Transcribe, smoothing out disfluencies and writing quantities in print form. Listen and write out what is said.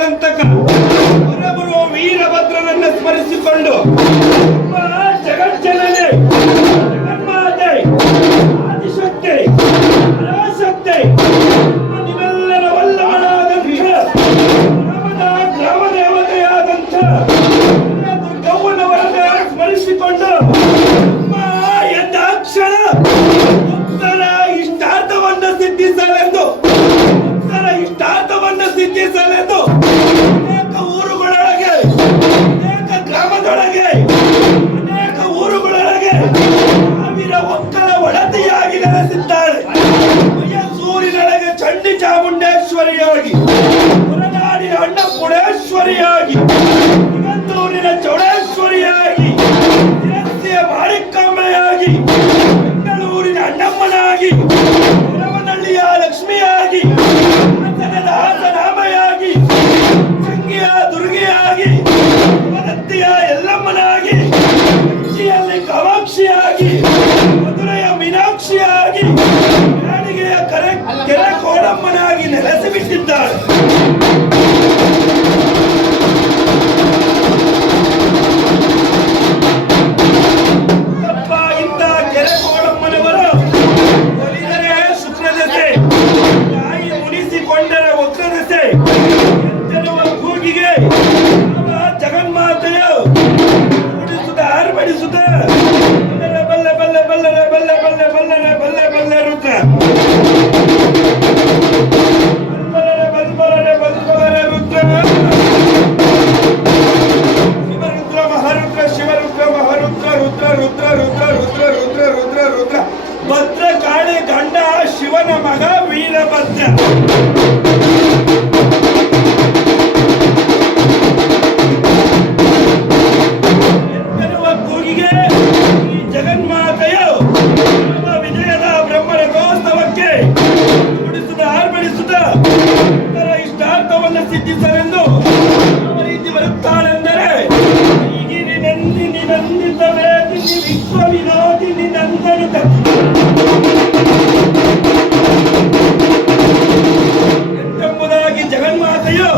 ಜಗದಂತಕ ಹೊರಬರುವ ವೀರಭದ್ರನನ್ನು ಸ್ಮರಿಸಿಕೊಂಡು ಜಗಜ್ಜನನೇ ಜಗನ್ಮಾತೆ ಆದಿಶಕ್ತಿ ಪರಾಶಕ್ತಿ ನಿಮ್ಮೆಲ್ಲರ ವಲ್ಲಭಳಾದಂಥ ಗ್ರಾಮ ದೇವತೆಯಾದಂಥ ದುರ್ಗವ್ವನವರನ್ನ ಸ್ಮರಿಸಿಕೊಂಡು ಎಂದಾಕ್ಷರ ಭಕ್ತರ ಇಷ್ಟಾರ್ಥವನ್ನು ಸಿದ್ಧಿಸಲೆಂದು ಸಿದ್ಧಿಸಲೆಂದು ಅನೇಕ ಊರುಗಳೊಳಗೆ ಅನೇಕ ಗ್ರಾಮದೊಳಗೆ ಅನೇಕ ಊರುಗಳೊಳಗೆ ಸಾವಿರ ಒಕ್ಕಲ ಒಡತಿಯಾಗಿ ನೆಲೆಸಿದ್ದಾಳೆ. ಮೈಸೂರಿನೊಳಗೆ ಚಂಡಿ ಚಾಮುಂಡೇಶ್ವರಿಯಾಗಿ, ಹೊರನಾಡಿನ ಅನ್ನಪೂರ್ಣೇಶ್ವರಿಯಾಗಿ, ಸಿಗಂದೂರಿನ ಚೌಡೇಶ್ವರಿಯಾಗಿ, ತಿರಸ್ಸಿಯ ಮಾರಿಕಮ್ಮೆಯಾಗಿ, ಬೆಂಗಳೂರಿನ ಅಣ್ಣಮ್ಮನಾಗಿ, ಹೊರವನಹಳ್ಳಿಯ ಲಕ್ಷ್ಮಿಯಾಗಿ, ಹಾಸನಾಮಯಾಗಿ, ಚಂಗಿಯ ದುರ್ಗಿಯಾಗಿ, ಮದತ್ತಿಯ ಎಲ್ಲಮ್ಮನಾಗಿ, ಕಂಚಿಯಲ್ಲಿ ಕಾಮಾಕ್ಷಿಯಾಗಿ, ಮಧುರೆಯ ಮೀನಾಕ್ಷಿಯಾಗಿ, ಬ್ಯಾಡಿಗೆಯ ಕೆರೆ ಕೋಡಮ್ಮನಾಗಿ ನೆಲೆಸಿಬಿಟ್ಟಿದ್ದಾಳೆ. ಇಂಥ ಕೆರೆ ಕೋಡಮ್ಮನವರು ಒಲಿದರೆ ಶುಕ್ರದಶೆ, ತಾಯಿ ಮುನಿಸಿಕೊಂಡರೆ ವಕ್ರದಶೆ ಎಂತೆನ್ನುವ ಕೂಗಿಗೆ ಜಗನ್ಮಾತೆಯು ನುಡಿಸುತ್ತ ಆರ್ಭಡಿಸುತ್ತ ಬಲ್ಲೆ ಬಲ್ಲೆ ಬಲ್ಲೆ ಬಲ್ಲೆ ಬಲ್ಲೆ ಬಲ್ಲೆ ಬಲ್ಲೆ ಬಲ್ಲೆ ರುದ್ರ ಬಲ್ಬಲನೆ ಬಲ್ಬಲನೆ ರುದ್ರ ಶಿವರುದ್ರ ಮಹಾರುದ್ರ ಶಿವರುದ್ರ ಮಹಾರುದ್ರ ರುದ್ರ ರುದ್ರ ರುದ್ರ ರುದ್ರ ರುದ್ರ ರುದ್ರ ರುದ್ರ ಭದ್ರ ಕಾಳಿ ಗಂಡ ಶಿವನ ಮಗ ವೀರಭದ್ರ. ಎನ್ನುವ ಕೂಗಿಗೆ ಈ ಜಗನ್ಮಾತೆಯು ವಿಜಯದ ಬ್ರಹ್ಮರಥೋತ್ಸವಕ್ಕೆ ನುಡಿಸುತ್ತ ಆರ್ಭಡಿಸುತ್ತ ಇತರ ಇಷ್ಟಾರ್ಥವನ್ನು ಸಿದ್ಧಿಸಲೆಂದು ಯಾವ ರೀತಿ ಬರುತ್ತಾಳೆಂದರೆ ಈಗಿನಿ ನಂದಿನಿ ನಂದಿತ ವೇದಿನಿ ವಿಶ್ವ ವಿನೋದಿನಿ ನಂದನಿತ ಎಂಬುದಾಗಿ ಜಗನ್ಮಾತೆಯು